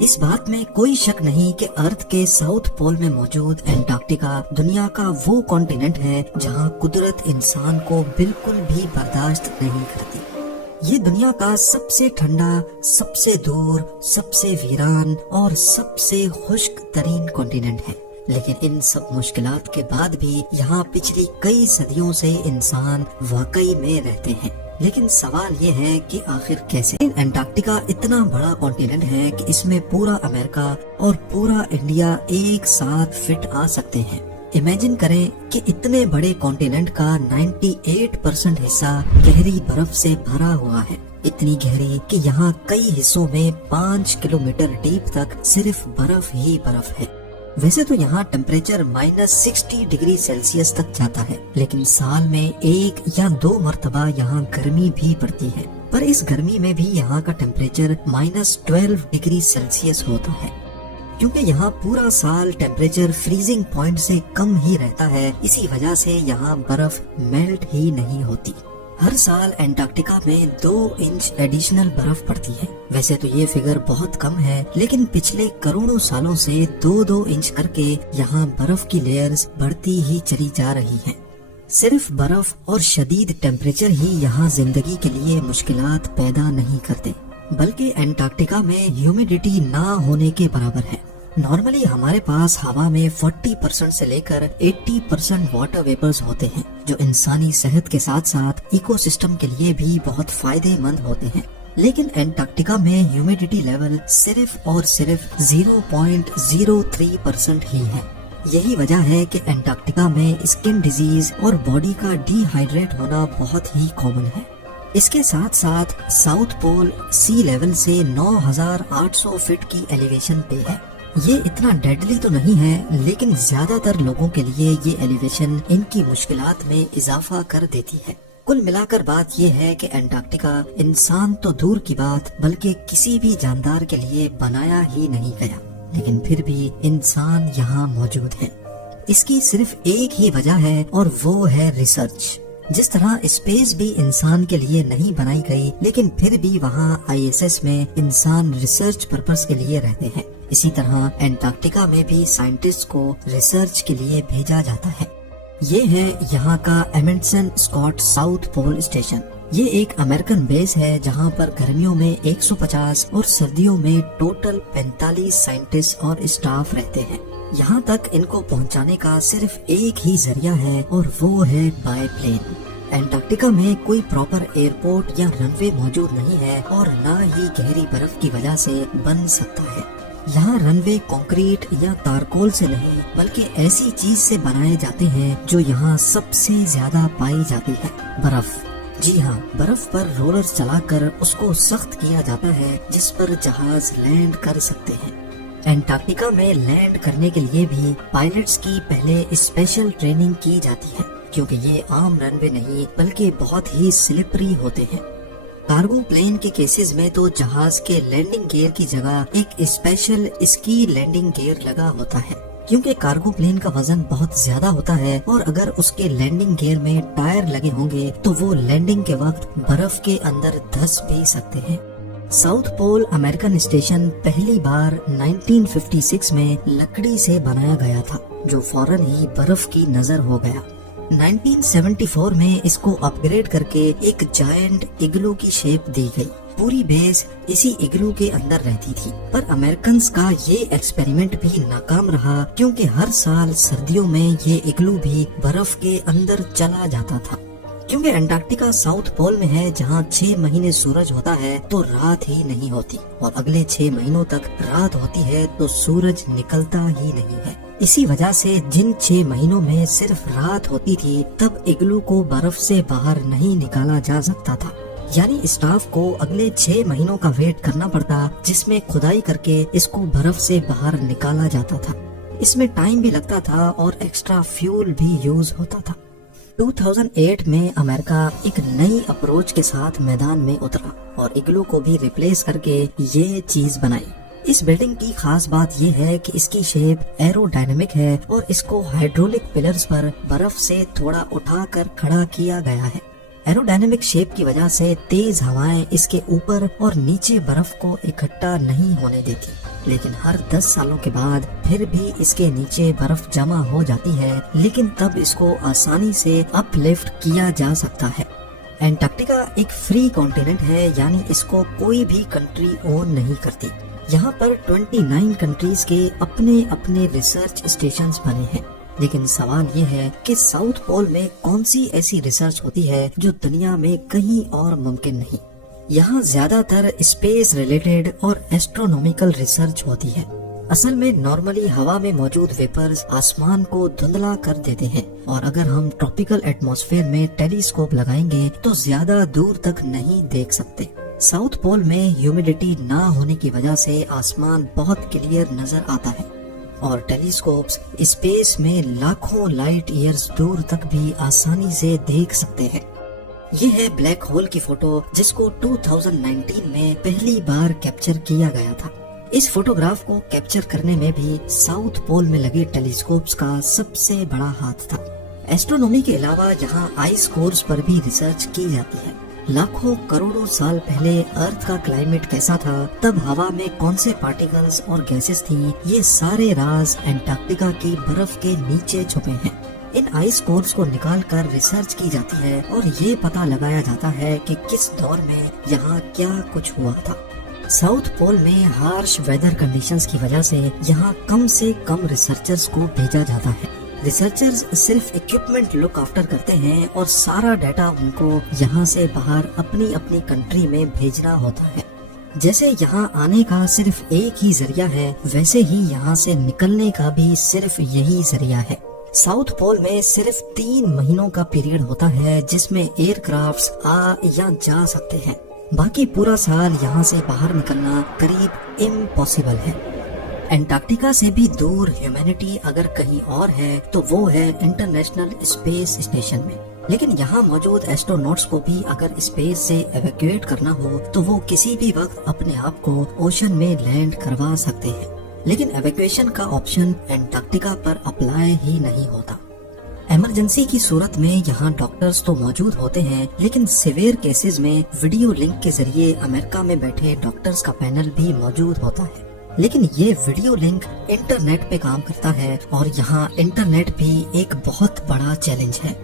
اس بات میں کوئی شک نہیں کہ ارتھ کے ساؤتھ پول میں موجود انٹارکٹیکا دنیا کا وہ کانٹیننٹ ہے جہاں قدرت انسان کو بالکل بھی برداشت نہیں کرتی۔ یہ دنیا کا سب سے ٹھنڈا، سب سے دور، سب سے ویران اور سب سے خشک ترین کانٹیننٹ ہے، لیکن ان سب مشکلات کے بعد بھی یہاں پچھلی کئی صدیوں سے انسان واقعی میں رہتے ہیں۔ لیکن سوال یہ ہے کہ آخر کیسے؟ انٹارکٹیکا اتنا بڑا کانٹیننٹ ہے کہ اس میں پورا امریکہ اور پورا انڈیا ایک ساتھ فٹ آ سکتے ہیں۔ امیجن کریں کہ اتنے بڑے کانٹیننٹ کا 98% حصہ گہری برف سے بھرا ہوا ہے، اتنی گہری کہ یہاں کئی حصوں میں 5 کلومیٹر ڈیپ تک صرف برف ہی برف ہے۔ ویسے تو یہاں ٹیمپریچر -60 ڈگری سیلسیس تک جاتا ہے، لیکن سال میں 1 یا 2 مرتبہ یہاں گرمی بھی پڑتی ہے، پر اس گرمی میں بھی یہاں کا ٹیمپریچر -12 ڈگری سیلسیس ہوتا ہے۔ کیونکہ یہاں پورا سال ٹیمپریچر فریزنگ پوائنٹ سے کم ہی رہتا ہے، اسی وجہ سے یہاں برف میلٹ ہی نہیں ہوتی۔ ہر سال انٹارکٹیکا میں 2 انچ ایڈیشنل برف پڑتی ہے۔ ویسے تو یہ فگر بہت کم ہے، لیکن پچھلے کروڑوں سالوں سے 2 انچ کر کے یہاں برف کی لیئرز بڑھتی ہی چلی جا رہی ہیں۔ صرف برف اور شدید ٹیمپریچر ہی یہاں زندگی کے لیے مشکلات پیدا نہیں کرتے، بلکہ انٹارکٹیکا میں ہیومیڈیٹی نہ ہونے کے برابر ہے۔ نارملی ہمارے پاس ہوا میں 40% سے لے کر 80% واٹر ویپرز ہوتے ہیں، جو انسانی صحت کے ساتھ ساتھ ایکو سسٹم کے لیے بھی بہت فائدے مند ہوتے ہیں۔ لیکن انٹارکٹیکا میں ہیومیڈیٹی لیول صرف اور صرف 0.03% ہی ہے۔ یہی وجہ ہے کہ انٹارکٹیکا میں اسکن ڈیزیز اور باڈی کا ڈی ہائیڈریٹ ہونا بہت ہی کامن ہے۔ اس کے ساتھ ساتھ ساؤتھ پول سی لیول سے 9800 فٹ کی ایلیویشن پہ ہے۔ یہ اتنا ڈیڈلی تو نہیں ہے، لیکن زیادہ تر لوگوں کے لیے یہ ایلیویشن ان کی مشکلات میں اضافہ کر دیتی ہے۔ کل ملا کر بات یہ ہے کہ انٹارکٹیکا انسان تو دور کی بات بلکہ کسی بھی جاندار کے لیے بنایا ہی نہیں گیا، لیکن پھر بھی انسان یہاں موجود ہے۔ اس کی صرف ایک ہی وجہ ہے اور وہ ہے ریسرچ۔ جس طرح اسپیس بھی انسان کے لیے نہیں بنائی گئی، لیکن پھر بھی وہاں ISS میں انسان ریسرچ پرپس کے لیے رہتے ہیں، اسی طرح انٹارکٹیکا میں بھی سائنٹسٹ کو ریسرچ کے لیے بھیجا جاتا ہے۔ یہ ہے یہاں کا ایمنڈسن اسکاٹ ساؤتھ پول اسٹیشن۔ یہ ایک امریکن بیس ہے جہاں پر گرمیوں میں 150 اور سردیوں میں ٹوٹل 45 سائنٹسٹ اور اسٹاف رہتے ہیں۔ یہاں تک ان کو پہنچانے کا صرف ایک ہی ذریعہ ہے اور وہ ہے بائی پلین۔ انٹارکٹیکا میں کوئی پراپر ایئرپورٹ یا رن وے موجود نہیں ہے اور نہ ہی گہری برف کی وجہ سے بن سکتا ہے۔ یہاں رن وے کنکریٹ یا تارکول سے نہیں بلکہ ایسی چیز سے بنائے جاتے ہیں جو یہاں سب سے زیادہ پائی جاتی ہے، برف۔ جی ہاں، برف پر رولر چلا کر اس کو سخت کیا جاتا ہے جس پر جہاز لینڈ کر سکتے ہیں۔ انٹارکٹیکا میں لینڈ کرنے کے لیے بھی پائلٹس کی پہلے اسپیشل ٹریننگ کی جاتی ہے، کیونکہ یہ عام رن وے نہیں بلکہ بہت ہی سلپری ہوتے ہیں۔ کارگو پلین کے کیسز میں تو جہاز کے لینڈنگ گیئر کی جگہ ایک اسپیشل اسکی لینڈنگ گیئر لگا ہوتا ہے، کیونکہ کارگو پلین کا وزن بہت زیادہ ہوتا ہے اور اگر اس کے لینڈنگ گیئر میں ٹائر لگے ہوں گے تو وہ لینڈنگ کے وقت برف کے اندر دھس بھی سکتے ہیں۔ ساؤتھ پول امریکن اسٹیشن پہلی بار 1956 میں لکڑی سے بنایا گیا تھا، جو فوراً ہی برف کی نظر ہو گیا۔ 1974 میں اس کو اپ گریڈ کر کے ایک جائنٹ اگلو کی شیپ دی گئی۔ پوری بیس اسی اگلو کے اندر رہتی تھی، پر امریکنز کا یہ ایکسپیریمنٹ بھی ناکام رہا، کیونکہ ہر سال سردیوں میں یہ اگلو بھی برف کے اندر چلا جاتا تھا۔ کیونکہ انٹارکٹیکا ساؤتھ پول میں ہے جہاں 6 مہینے سورج ہوتا ہے تو رات ہی نہیں ہوتی، اور اگلے 6 مہینوں تک رات ہوتی ہے تو سورج نکلتا ہی نہیں ہے۔ اسی وجہ سے جن 6 مہینوں میں صرف رات ہوتی تھی تب اگلو کو برف سے باہر نہیں نکالا جا سکتا تھا، یعنی اسٹاف کو اگلے 6 مہینوں کا ویٹ کرنا پڑتا جس میں کھدائی کر کے اس کو برف سے باہر نکالا جاتا تھا۔ اس میں ٹائم بھی لگتا تھا اور ایکسٹرا فیول بھی یوز ہوتا تھا۔ 2008 میں امریکہ ایک نئی اپروچ کے ساتھ میدان میں اترا اور اگلو کو بھی ریپلیس کر کے یہ چیز بنائی۔ اس بلڈنگ کی خاص بات یہ ہے کہ اس کی شیپ ایرو ڈائنامک ہے اور اس کو ہائیڈرولک پلرز پر برف سے تھوڑا اٹھا کر کھڑا کیا گیا ہے۔ एरोडायनेमिक शेप की वजह से तेज हवाएं इसके ऊपर और नीचे बर्फ को इकट्ठा नहीं होने देती, लेकिन हर 10 सालों के बाद फिर भी इसके नीचे बर्फ जमा हो जाती है, लेकिन तब इसको आसानी से अपलिफ्ट किया जा सकता है। एंटार्क्टिका एक फ्री कॉन्टिनेंट है, यानी इसको कोई भी कंट्री ओन नहीं करती। यहाँ पर 29 कंट्रीज के अपने अपने रिसर्च स्टेशंस बने हैं, लेकिन सवाल ये है कि साउथ पोल में कौन सी ऐसी रिसर्च होती है जो दुनिया में कहीं और मुमकिन नहीं। यहाँ ज्यादातर स्पेस रिलेटेड और एस्ट्रोनॉमिकल रिसर्च होती है। असल में नॉर्मली हवा में मौजूद वेपर्स आसमान को धुंधला कर देते हैं, और अगर हम ट्रॉपिकल एटमॉस्फेयर में टेलीस्कोप लगाएंगे तो ज्यादा दूर तक नहीं देख सकते। साउथ पोल में ह्यूमिडिटी ना होने की वजह से आसमान बहुत क्लियर नजर आता है, और टेलीस्कोप्स स्पेस में लाखों लाइट ईयर्स दूर तक भी आसानी से देख सकते हैं। ये है ब्लैक होल की फोटो, जिसको 2019 में पहली बार कैप्चर किया गया था। इस फोटोग्राफ को कैप्चर करने में भी साउथ पोल में लगे टेलीस्कोप्स का सबसे बड़ा हाथ था। एस्ट्रोनॉमी के अलावा यहाँ आइस कोर्स पर भी रिसर्च की जाती है। लाखों करोड़ों साल पहले अर्थ का क्लाइमेट कैसा था, तब हवा में कौन से पार्टिकल्स और गैसेस थी, ये सारे राज एंटार्क्टिका की बर्फ के नीचे छुपे हैं। इन आइस कोर्स को निकाल कर रिसर्च की जाती है और ये पता लगाया जाता है कि किस दौर में यहाँ क्या कुछ हुआ था। साउथ पोल में हार्श वेदर कंडीशंस की वजह से यहाँ कम से कम रिसर्चर्स को भेजा जाता है। रिसर्चर्स सिर्फ इक्विपमेंट लुक आफ्टर करते हैं और सारा डाटा उनको यहाँ से बाहर अपनी अपनी कंट्री में भेजना होता है। जैसे यहाँ आने का सिर्फ एक ही जरिया है, वैसे ही यहाँ से निकलने का भी सिर्फ यही जरिया है। साउथ पोल में सिर्फ 3 महीनों का पीरियड होता है जिसमें एयरक्राफ्ट्स आ या जा सकते हैं। बाकी पूरा साल यहाँ से बाहर निकलना करीब इम्पॉसिबल है। एंटार्क्टिका से भी दूर ह्यूमैनिटी अगर कहीं और है तो वो है इंटरनेशनल स्पेस स्टेशन में। लेकिन यहाँ मौजूद एस्ट्रोनॉट्स को भी अगर स्पेस से एवैक्यूएट करना हो तो वो किसी भी वक्त अपने आप को ओशन में लैंड करवा सकते हैं। लेकिन एवैक्यूएशन का ऑप्शन एंटार्क्टिका पर अप्लाई ही नहीं होता। इमरजेंसी की सूरत में यहाँ डॉक्टर्स तो मौजूद होते हैं, लेकिन सिवियर केसेस में वीडियो लिंक के जरिए अमेरिका में बैठे डॉक्टर्स का पैनल भी मौजूद होता है। लेकिन ये वीडियो लिंक इंटरनेट पे काम करता है, और यहाँ इंटरनेट भी एक बहुत बड़ा चैलेंज है।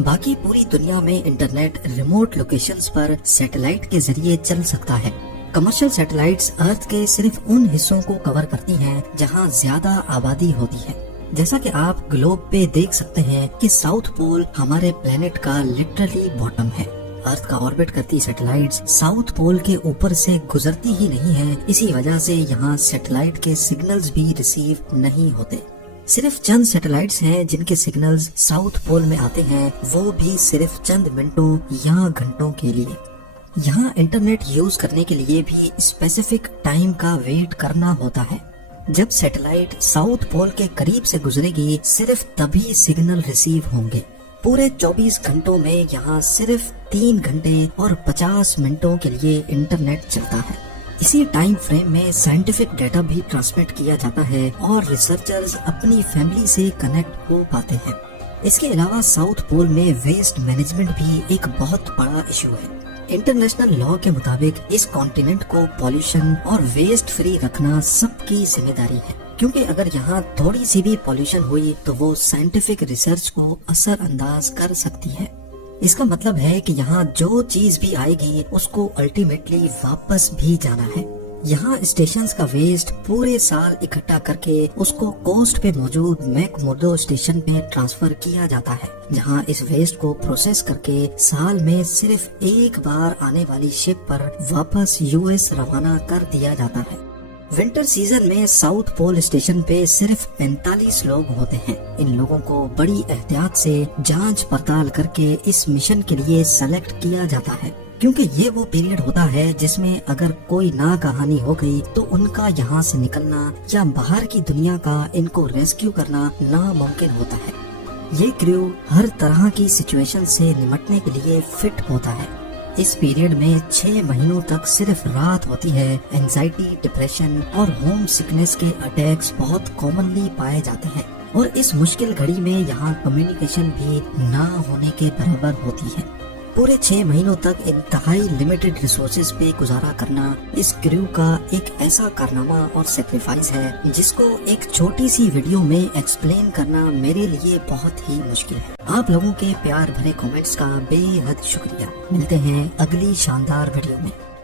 बाकी पूरी दुनिया में इंटरनेट रिमोट लोकेशंस पर सैटेलाइट के जरिए चल सकता है। कमर्शियल सैटेलाइट्स अर्थ के सिर्फ उन हिस्सों को कवर करती हैं जहां ज्यादा आबादी होती है। जैसा कि आप ग्लोब पे देख सकते हैं कि साउथ पोल हमारे प्लेनेट का लिटरली बॉटम है। अर्थ का ऑर्बिट करती सैटेलाइट्स साउथ पोल के ऊपर से गुजरती ही नहीं है, इसी वजह से यहाँ सैटेलाइट के सिग्नल्स भी रिसीव नहीं होते। सिर्फ चंद सैटेलाइट्स हैं जिनके सिग्नल्स साउथ पोल में आते हैं, वो भी सिर्फ चंद मिनटों या घंटों के लिए। यहाँ इंटरनेट यूज करने के लिए भी स्पेसिफिक टाइम का वेट करना होता है। जब सैटेलाइट साउथ पोल के करीब से गुजरेगी, सिर्फ तभी सिग्नल रिसीव होंगे। पूरे 24 घंटों में यहाँ सिर्फ 3 घंटे और 50 मिनटों के लिए इंटरनेट चलता है। इसी टाइम फ्रेम में साइंटिफिक डाटा भी ट्रांसमिट किया जाता है और रिसर्चर्स अपनी फैमिली से कनेक्ट हो पाते हैं। इसके अलावा साउथ पोल में वेस्ट मैनेजमेंट भी एक बहुत बड़ा इशू है। इंटरनेशनल लॉ के मुताबिक इस कॉन्टिनेंट को पॉल्यूशन और वेस्ट फ्री रखना सबकी जिम्मेदारी है, क्योंकि अगर यहाँ थोड़ी सी भी पॉल्यूशन हुई तो वो साइंटिफिक रिसर्च को असरअंदाज कर सकती है। इसका मतलब है कि यहाँ जो चीज भी आएगी उसको अल्टीमेटली वापस भी जाना है। यहाँ स्टेशंस का वेस्ट पूरे साल इकट्ठा करके उसको कोस्ट पे मौजूद मैकमुर्दो स्टेशन पे ट्रांसफर किया जाता है, जहाँ इस वेस्ट को प्रोसेस करके साल में सिर्फ एक बार आने वाली शिप पर वापस यूएस रवाना कर दिया जाता है। विंटर सीजन में साउथ पोल स्टेशन पे सिर्फ 45 लोग होते हैं। इन लोगों को बड़ी एहतियात से जांच पड़ताल करके इस मिशन के लिए सेलेक्ट किया जाता है, क्योंकि ये वो पीरियड होता है जिसमें अगर कोई नाकहानी हो गई तो उनका यहाँ से निकलना या बाहर की दुनिया का इनको रेस्क्यू करना नामुमकिन होता है। ये क्रू हर तरह की सिचुएशन से निपटने के लिए फिट होता है। इस पीरियड में 6 महीनों तक सिर्फ रात होती है। एंजाइटी, डिप्रेशन और होम सिकनेस के अटैक्स बहुत कॉमनली पाए जाते हैं, और इस मुश्किल घड़ी में यहाँ कम्युनिकेशन भी ना होने के बराबर होती है। پورے 6 مہینوں تک انتہائی لمیٹڈ ریسورسز پہ گزارا کرنا اس کریو کا ایک ایسا کارنامہ اور سیکریفائس ہے جس کو ایک چھوٹی سی ویڈیو میں ایکسپلین کرنا میرے لیے بہت ہی مشکل ہے۔ آپ لوگوں کے پیار بھرے کامنٹس کا بے حد شکریہ۔ ملتے ہیں اگلی شاندار ویڈیو میں۔